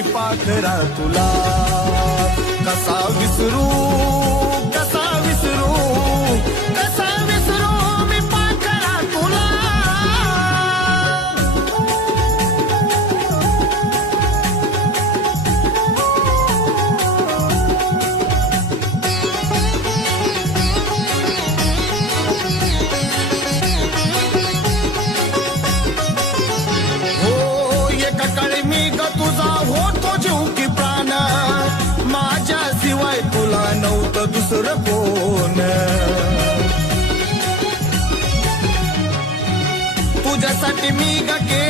मी पाखरा तुला कसा विसरू कसा विसरू कसा विसरू मी पाखरा तुला सकाळी मी ग तुझा होतो जीव की प्राण माझ्याशिवाय तुला नव्हतं दुसरं कोण तुझ्यासाठी मी ग